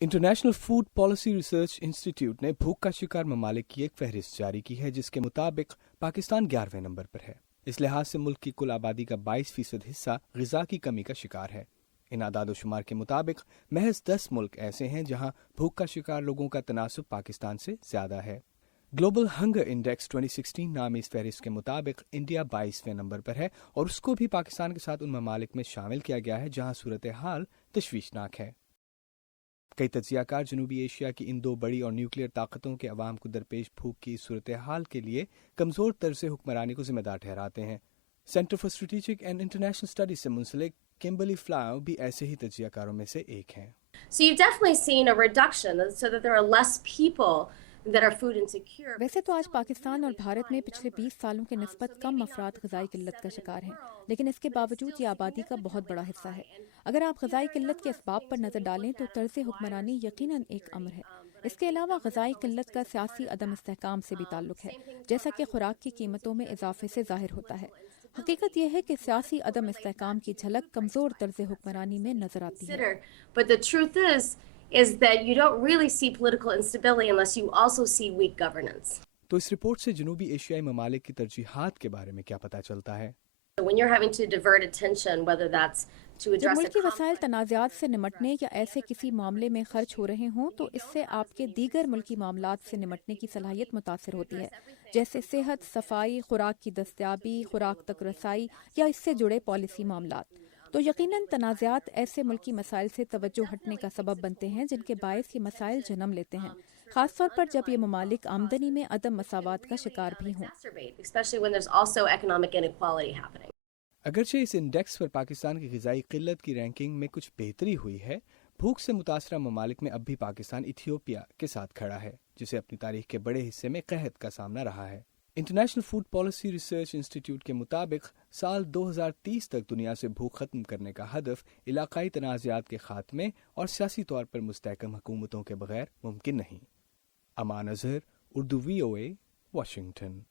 International food policy research institute ने भूख का शिकार ममालिक की एक फहरिस्त जारी की है, जिसके मुताबिक पाकिस्तान 11वें नंबर पर है। इस लिहाज से मुल्क की कुल आबादी का 22% हिस्सा ग़िज़ा की कमी का शिकार है। इन आदाद-ओ-शुमार के मुताबिक महज 10 मुल्क ऐसे हैं जहां भूख का शिकार लोगों का तनासुब पाकिस्तान से ज्यादा है। ग्लोबल हंगर इंडेक्स 2016 नामी इस फहरिस्त के मुताबिक इंडिया 22वें नंबर पर है और उसको भी पाकिस्तान के साथ उन ममालिक में शामिल किया गया है जहां सूरत हाल तशवीशनाक है। कई तज्जियाकार जनूबी एशिया की इन दो बड़ी और न्यूक्लियर ताकतों के अवाम को दरपेश भूख की सूरत हाल के लिए कमज़ोर तर्ज हुक्मरानी को जिम्मेदार ठहराते हैं। Centre for strategic and international studies से मुंसलिक किम्बरली फ्लाउ भी ऐसे ही तज्जियाकारों में से एक हैं। So you've definitely seen a reduction so that there are less people that are food insecure. वैसे तो आज पाकिस्तान और भारत में पिछले 20 सालों के निस्बत कम अफराद ग़िज़ाई किल्लत का शिकार हैं, लेकिन इसके बावजूद ये आबादी का बहुत बड़ा हिस्सा है। अगर आप ग़िज़ाई किल्लत के असबाब पर नज़र डालें तो तर्ज़ हुक्मरानी यकीनन एक अमर है। इसके अलावा ग़िज़ाई किल्लत का सियासी अदम इस्तेहकाम से भी ताल्लुक है, जैसा कि खुराक की कीमतों में इजाफे से ज़ाहिर होता है। हकीकत यह है कि सियासी अदम इस्तेहकाम की झलक कमज़ोर तर्ज़ हुक्मरानी में नजर आती है। But the truth is that you don't really see political instability unless you also see weak governance. तो इस रिपोर्ट से जनूबी एशियाई ममालिक की तरजीहात के बारे में क्या पता चलता है? When you're having to divert attention, whether that's to जब address मुल्की वसाइल तनाज़ात से निमटने या ऐसे किसी मामले में खर्च हो रहे हों तो इससे आपके दीगर मुल्की मामलात से निमटने की सलाहियत मुतासर होती है, जैसे सेहत, सफाई, खुराक की दस्तयाबी, खुराक तक रसाई या इससे जुड़े पॉलिसी मामलात। तो यकीनन तनाज़ात ऐसे मुल्की मसाइल से तवज्जो हटने का सबब बनते हैं जिनके बायस ये मसाइल जन्म लेते हैं, खासतौर पर जब ये ममालिक आमदनी में अदम मसावात का शिकार भी हों। especially when there's also economic inequality happening. अगरचे इस इंडेक्स पर पाकिस्तान की ग़िज़ाई किल्लत की रैंकिंग में कुछ बेहतरी हुई है, भूख से मुतासरा ममालिक में अब भी पाकिस्तान इथियोपिया के साथ खड़ा है, जिसे अपनी तारीख के बड़े हिस्से में कहत का सामना रहा है। International food policy research institute के मुताबिक साल 2030 तक दुनिया से भूख खत्म करने का हदफ इलाकाई तनाज़ात के खात्मे और सियासी तौर पर मुस्तहकम हुकूमतों के बगैर मुमकिन नहीं। अमान अज़हर, उर्दू VOA, वाशिंगटन।